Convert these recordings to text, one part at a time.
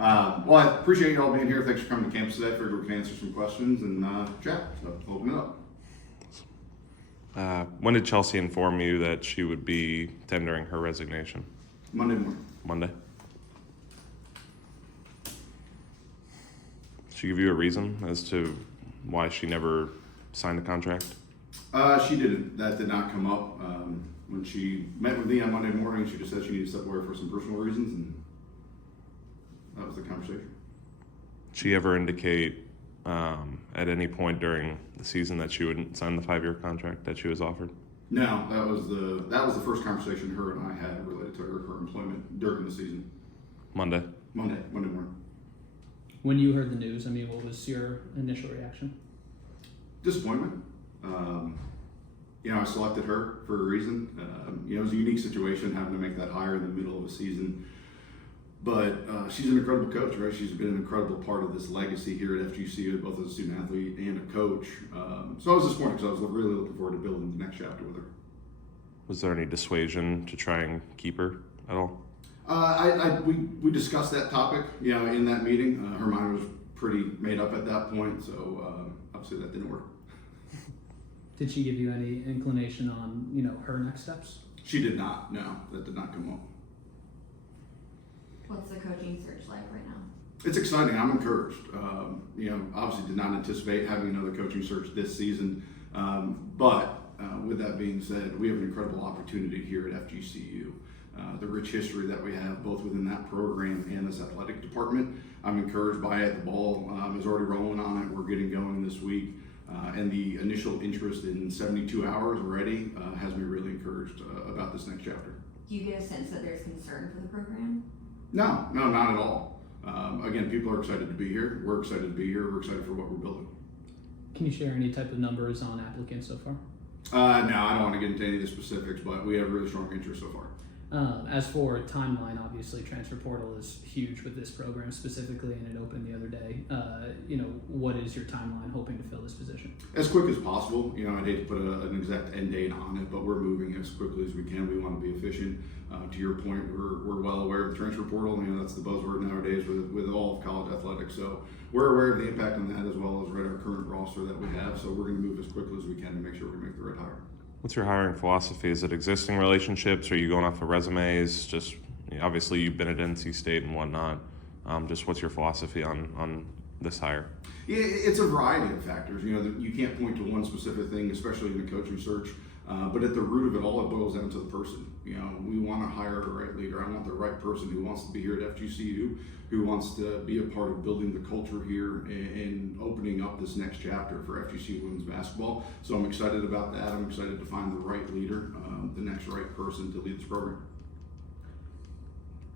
Well, I appreciate you all being here. Thanks for coming to campus today. Figured we can answer some questions and chat. So, open it up. When did Chelsea inform you that she would be tendering her resignation? Monday morning. Monday? Did she give you a reason as to why she never signed a contract? She didn't. That did not come up. When she met with me on Monday morning, she just said she needed to step away for some personal reasons, and that was the conversation. Did she ever indicate at any point during the season that she wouldn't sign the 5-year contract that she was offered? No, that was the first conversation her and I had related to her employment during the season. Monday morning. When you heard the news, what was your initial reaction? Disappointment. I selected her for a reason. It was a unique situation having to make that hire in the middle of a season. But she's an incredible coach, right? She's been an incredible part of this legacy here at FGCU, both as a student athlete and a coach. So I was disappointed because I was really looking forward to building the next chapter with her. Was there any dissuasion to try and keep her at all? We discussed that topic, in that meeting. Her mind was pretty made up at that point, so obviously that didn't work. Did she give you any inclination on, her next steps? She did not. No, that did not come up. What's the coaching search like right now? It's exciting. I'm encouraged. Obviously did not anticipate having another coaching search this season. But with that being said, we have an incredible opportunity here at FGCU. The rich history that we have both within that program and this athletic department, I'm encouraged by it. The ball is already rolling on it. We're getting going this week. And the initial interest in 72 hours already has me really encouraged about this next chapter. Do you get a sense that there's concern for the program? No, not at all. Again, people are excited to be here. We're excited to be here. We're excited for what we're building. Can you share any type of numbers on applicants so far? No, I don't want to get into any of the specifics, but we have really strong interest so far. As for timeline, obviously transfer portal is huge with this program specifically, and it opened the other day. What is your timeline hoping to fill this position? As quick as possible. I'd hate to put an exact end date on it, but we're moving as quickly as we can. We want to be efficient. To your point, we're well aware of the transfer portal. That's the buzzword nowadays with all of college athletics. So we're aware of the impact on that as well as our current roster that we have. So we're going to move as quickly as we can to make sure we make the right hire. What's your hiring philosophy? Is it existing relationships? Are you going off of resumes? Just obviously you've been at NC State and whatnot. Just what's your philosophy on this hire? Yeah, it's a variety of factors. You can't point to one specific thing, especially in a coaching search. But at the root of it all, it boils down to the person. We want to hire the right leader. I want the right person who wants to be here at FGCU, who wants to be a part of building the culture here and opening up this next chapter for FGCU women's basketball. So I'm excited about that. I'm excited to find the right leader, the next right person to lead this program.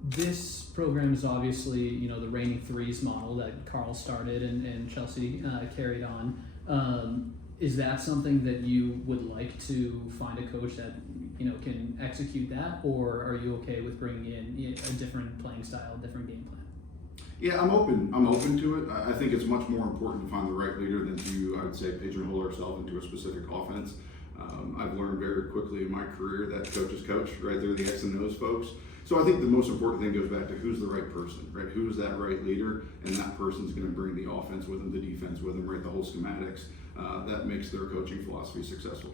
This program is obviously, the reigning threes model that Carl started and Chelsea carried on. Is that something that you would like to find a coach that can execute that, or are you okay with bringing in a different playing style, different game plan? Yeah, I'm open to it. I think it's much more important to find the right leader than to, I would say, pigeonhole ourselves into a specific offense. I've learned very quickly in my career that coaches coach, right? They're the X and O's folks. So I think the most important thing goes back to who's the right person, right? Who's that right leader, and that person's going to bring the offense with them, the defense with them, right? The whole schematics that makes their coaching philosophy successful.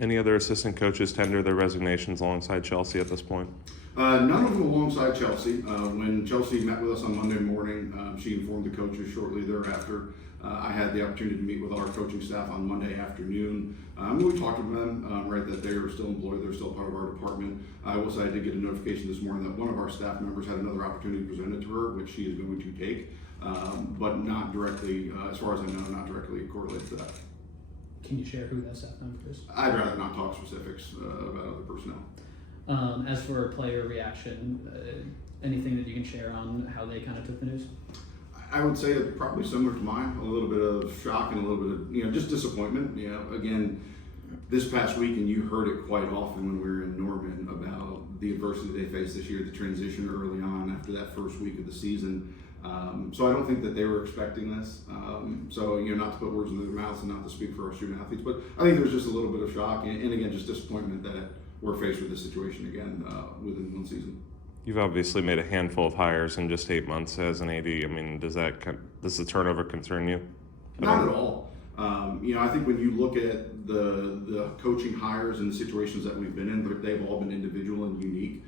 Any other assistant coaches tender their resignations alongside Chelsea at this point? None of them alongside Chelsea. When Chelsea met with us on Monday morning, she informed the coaches shortly thereafter. I had the opportunity to meet with our coaching staff on Monday afternoon. We talked to them, that they are still employed, they're still part of our department. I will say I did get a notification this morning that one of our staff members had another opportunity presented to her, which she is going to take, but not directly, as far as I know, not directly correlated to that. Can you share who that staff member is? I'd rather not talk specifics about other personnel. As for player reaction, anything that you can share on how they kind of took the news? I would say it's probably similar to mine, a little bit of shock and a little bit of, just disappointment. Again, this past week, and you heard it quite often when we were in Norman about the adversity they faced this year, the transition early on after that first week of the season. So I don't think that they were expecting this. So, not to put words into their mouths and not to speak for our student athletes, but I think there's just a little bit of shock and again, just disappointment that we're faced with this situation again within one season. You've obviously made a handful of hires in just 8 months as an AD. I mean, does the turnover concern you? Not at all. I think when you look at the coaching hires and the situations that we've been in, they've all been individual and unique.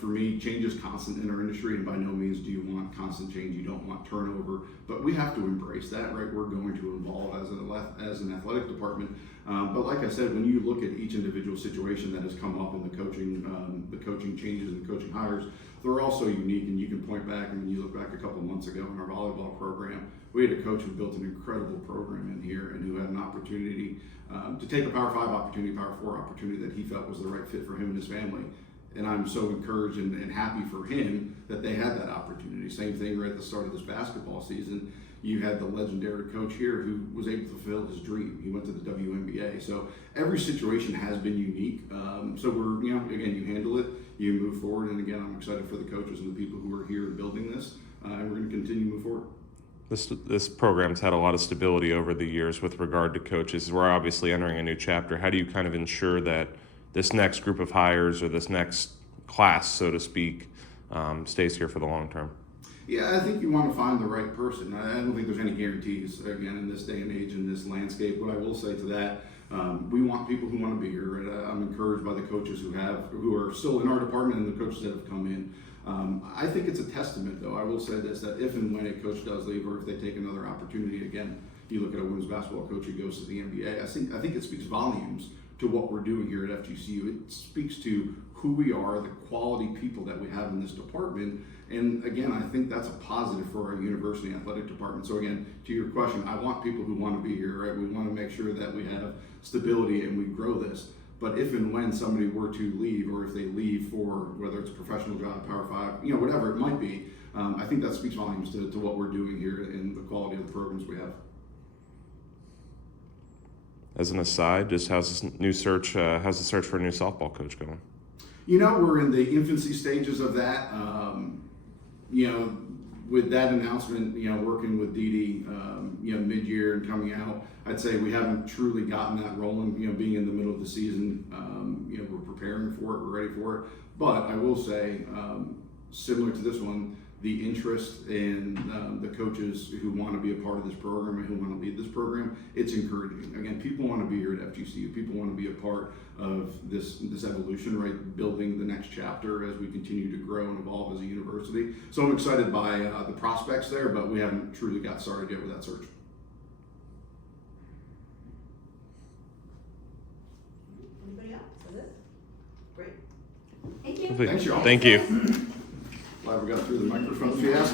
For me, change is constant in our industry, and by no means do you want constant change. You don't want turnover, but we have to embrace that, right? We're going to evolve as an athletic department. But like I said, when you look at each individual situation that has come up in the coaching changes and the coaching hires, they're all so unique. And you can point back, and when you look back a couple of months ago in our volleyball program, we had a coach who built an incredible program in here and who had an opportunity to take a Power 5 opportunity, Power 4 opportunity that he felt was the right fit for him and his family. And I'm so encouraged and happy for him that they had that opportunity. Same thing right at the start of this basketball season. You had the legendary coach here who was able to fulfill his dream. He went to the WNBA. So every situation has been unique. So again, you handle it, you move forward. And again, I'm excited for the coaches and the people who are here building this. And we're going to continue to move forward. This program's had a lot of stability over the years with regard to coaches. We're obviously entering a new chapter. How do you kind of ensure that this next group of hires or this next class, so to speak, stays here for the long term? Yeah, I think you want to find the right person. I don't think there's any guarantees, again, in this day and age, in this landscape. What I will say to that, we want people who want to be here. Right? I'm encouraged by the coaches who are still in our department and the coaches that have come in. I think it's a testament, though. I will say this, that if and when a coach does leave or if they take another opportunity, again, you look at a women's basketball coach who goes to the NBA, I think it speaks volumes to what we're doing here at FGCU. It speaks to who we are, the quality people that we have in this department. And again, I think that's a positive for our university athletic department. So again, to your question, I want people who want to be here, right? We want to make sure that we have stability and we grow this. But if and when somebody were to leave, or if they leave for whether it's a professional job, Power 5, whatever it might be, I think that speaks volumes to what we're doing here and the quality of the programs we have. As an aside, just how's the search for a new softball coach going? We're in the infancy stages of that. With that announcement, working with Dee Dee, mid-year and coming out, I'd say we haven't truly gotten that rolling. Being in the middle of the season, we're preparing for it, we're ready for it. But I will say, similar to this one, the interest in the coaches who want to be a part of this program and who want to lead this program, it's encouraging. Again, people want to be here at FGCU. People want to be a part of this evolution, right? Building the next chapter as we continue to grow and evolve as a university. So I'm excited by the prospects there, but we haven't truly got started yet with that search. Anybody else? Is it? Great. Thank you. Perfect. Thanks, y'all. Thank you. Glad we got through the microphone fiasco.